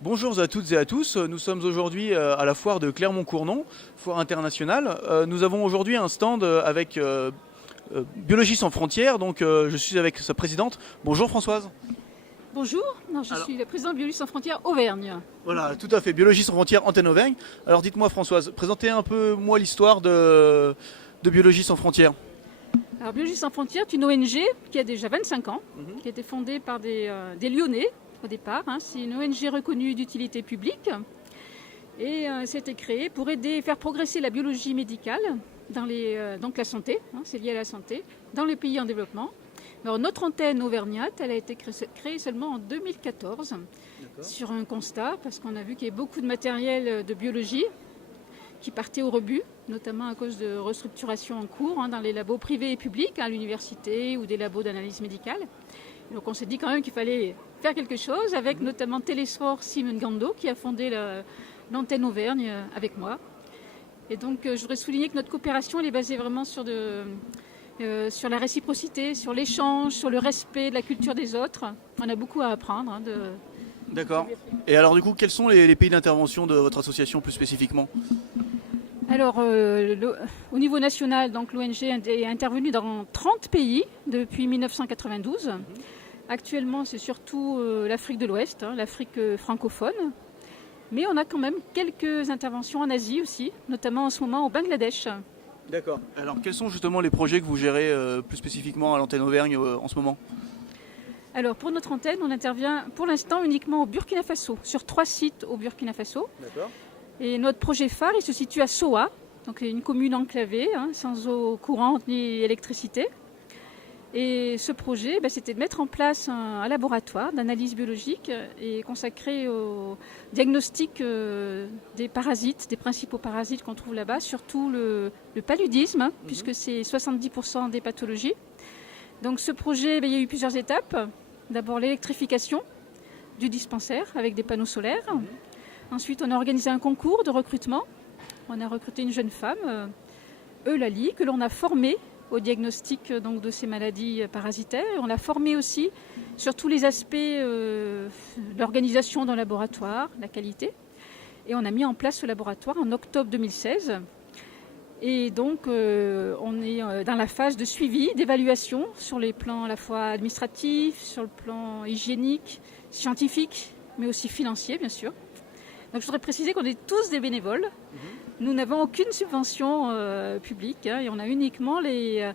Bonjour à toutes et à tous, nous sommes aujourd'hui à la foire de Clermont-Cournon, foire internationale. Nous avons aujourd'hui un stand avec Biologie sans frontières, donc je suis avec sa présidente. Bonjour Françoise. Bonjour, je suis la présidente de Biologie sans frontières Auvergne. Voilà, tout à fait, Biologie sans frontières, antenne Auvergne. Alors dites-moi Françoise, présentez un peu moi l'histoire de Biologie sans frontières. Alors Biologie sans frontières est une ONG qui a déjà 25 ans, qui a été fondée par des Lyonnais au départ. C'est une ONG reconnue d'utilité publique et c'était créé pour aider et faire progresser la biologie médicale, donc la santé, c'est lié à la santé, dans les pays en développement. Alors, notre antenne auvergnate, elle a été créée seulement en 2014 sur un constat, parce qu'on a vu qu'il y avait beaucoup de matériel de biologie qui partait au rebut, notamment à cause de restructuration en cours dans les labos privés et publics, à l'université ou des labos d'analyse médicale. Donc on s'est dit quand même qu'il fallait faire quelque chose, avec notamment Télésphore Simon Gando, qui a fondé l'antenne Auvergne avec moi. Et donc je voudrais souligner que notre coopération elle est basée vraiment sur la réciprocité, sur l'échange, sur le respect de la culture des autres. On a beaucoup à apprendre. D'accord. Et alors du coup, quels sont les pays d'intervention de votre association plus spécifiquement ? Alors, au niveau national, donc l'ONG est intervenue dans 30 pays depuis 1992. Actuellement, c'est surtout l'Afrique de l'Ouest, l'Afrique francophone. Mais on a quand même quelques interventions en Asie aussi, notamment en ce moment au Bangladesh. D'accord. Alors quels sont justement les projets que vous gérez plus spécifiquement à l'antenne Auvergne en ce moment ? Alors pour notre antenne, on intervient pour l'instant uniquement au Burkina Faso, sur 3 sites au Burkina Faso. D'accord. Et notre projet phare, il se situe à Soa, donc une commune enclavée, sans eau courante ni électricité. Et ce projet, c'était de mettre en place un laboratoire d'analyse biologique et consacré au diagnostic des parasites, des principaux parasites qu'on trouve là-bas, surtout le paludisme, puisque c'est 70% des pathologies. Donc ce projet, il y a eu plusieurs étapes. D'abord l'électrification du dispensaire avec des panneaux solaires. Ensuite, on a organisé un concours de recrutement. On a recruté une jeune femme, Eulalie, que l'on a formée au diagnostic de ces maladies parasitaires. Et on l'a formée aussi sur tous les aspects de l'organisation d'un laboratoire, la qualité. Et on a mis en place ce laboratoire en octobre 2016. Et donc, on est dans la phase de suivi, d'évaluation sur les plans à la fois administratifs, sur le plan hygiénique, scientifique, mais aussi financier, bien sûr. Donc, je voudrais préciser qu'on est tous des bénévoles. Nous n'avons aucune subvention publique et on a uniquement les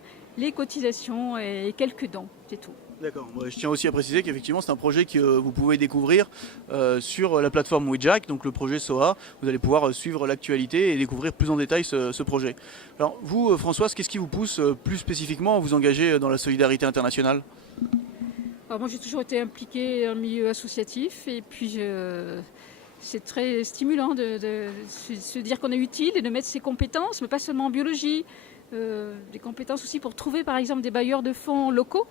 cotisations et quelques dons, c'est tout. D'accord. Je tiens aussi à préciser qu'effectivement c'est un projet que vous pouvez découvrir sur la plateforme WeJack, donc le projet SOA. Vous allez pouvoir suivre l'actualité et découvrir plus en détail ce projet. Alors vous, Françoise, qu'est-ce qui vous pousse plus spécifiquement à vous engager dans la solidarité internationale ? Alors moi j'ai toujours été impliquée dans le milieu associatif et puis c'est très stimulant de se dire qu'on est utile et de mettre ses compétences, mais pas seulement en biologie, des compétences aussi pour trouver par exemple des bailleurs de fonds locaux.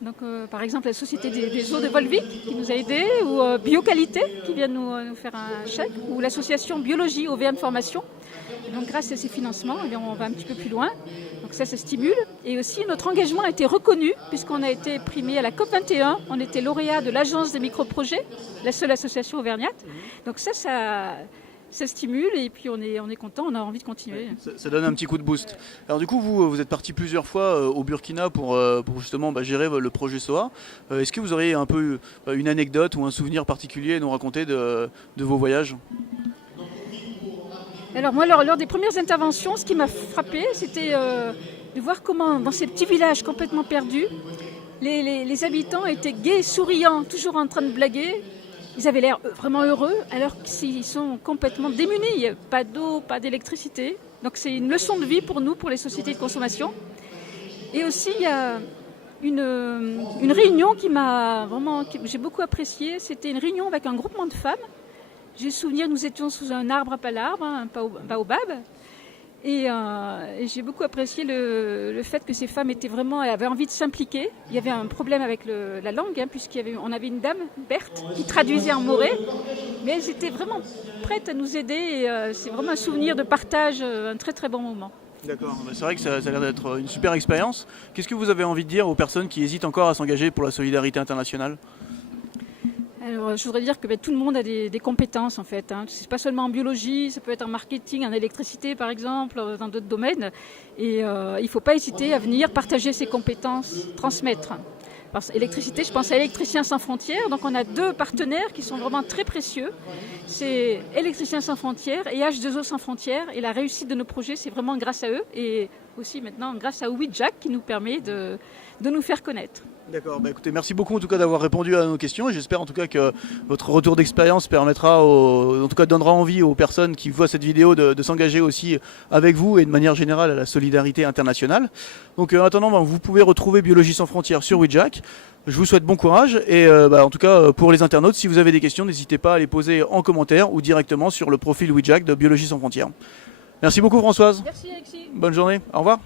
Donc par exemple la Société des eaux de Volvic qui nous a aidés, ou Bioqualité qui vient nous faire un chèque, ou l'association Biologie Auvergne Formation. Et donc grâce à ces financements, on va un petit peu plus loin. Donc ça stimule. Et aussi notre engagement a été reconnu puisqu'on a été primé à la COP21. On était lauréat de l'Agence des microprojets, la seule association auvergnate. Donc ça stimule et puis on est content, on a envie de continuer. Ça donne un petit coup de boost. Alors du coup, vous êtes parti plusieurs fois au Burkina pour justement gérer le projet SOA. Est-ce que vous auriez un peu une anecdote ou un souvenir particulier à nous raconter de vos voyages ? Alors moi, lors des premières interventions, ce qui m'a frappé, c'était de voir comment, dans ces petits villages complètement perdus, les habitants étaient gais, souriants, toujours en train de blaguer. Ils avaient l'air vraiment heureux, alors qu'ils sont complètement démunis. Il n'y a pas d'eau, pas d'électricité. Donc c'est une leçon de vie pour nous, pour les sociétés de consommation. Et aussi, il y a une réunion que j'ai beaucoup appréciée. C'était une réunion avec un groupement de femmes. J'ai le souvenir, nous étions sous un arbre à palabres, un baobab. Et j'ai beaucoup apprécié le fait que ces femmes avaient envie de s'impliquer. Il y avait un problème avec la langue, puisqu'on avait une dame, Berthe, qui traduisait en moré. Mais elles étaient vraiment prêtes à nous aider. Et, c'est vraiment un souvenir de partage, un très très bon moment. D'accord, c'est vrai que ça a l'air d'être une super expérience. Qu'est-ce que vous avez envie de dire aux personnes qui hésitent encore à s'engager pour la solidarité internationale ? Alors, je voudrais dire que tout le monde a des compétences en fait. C'est pas seulement en biologie, ça peut être en marketing, en électricité par exemple, dans d'autres domaines. Et il ne faut pas hésiter à venir partager ses compétences, transmettre. Parce électricité, je pense à Électriciens sans frontières. Donc on a 2 partenaires qui sont vraiment très précieux. C'est Électriciens sans frontières et H2O sans frontières. Et la réussite de nos projets, c'est vraiment grâce à eux et aussi maintenant grâce à WeJack qui nous permet de nous faire connaître. D'accord, écoutez, merci beaucoup en tout cas d'avoir répondu à nos questions et j'espère en tout cas que votre retour d'expérience permettra, en tout cas donnera envie aux personnes qui voient cette vidéo de s'engager aussi avec vous et de manière générale à la solidarité internationale. Donc en attendant, vous pouvez retrouver Biologie sans frontières sur WeJack. Je vous souhaite bon courage et en tout cas pour les internautes, si vous avez des questions, n'hésitez pas à les poser en commentaire ou directement sur le profil WeJack de Biologie sans frontières. Merci beaucoup Françoise. Merci Alexis. Bonne journée, au revoir.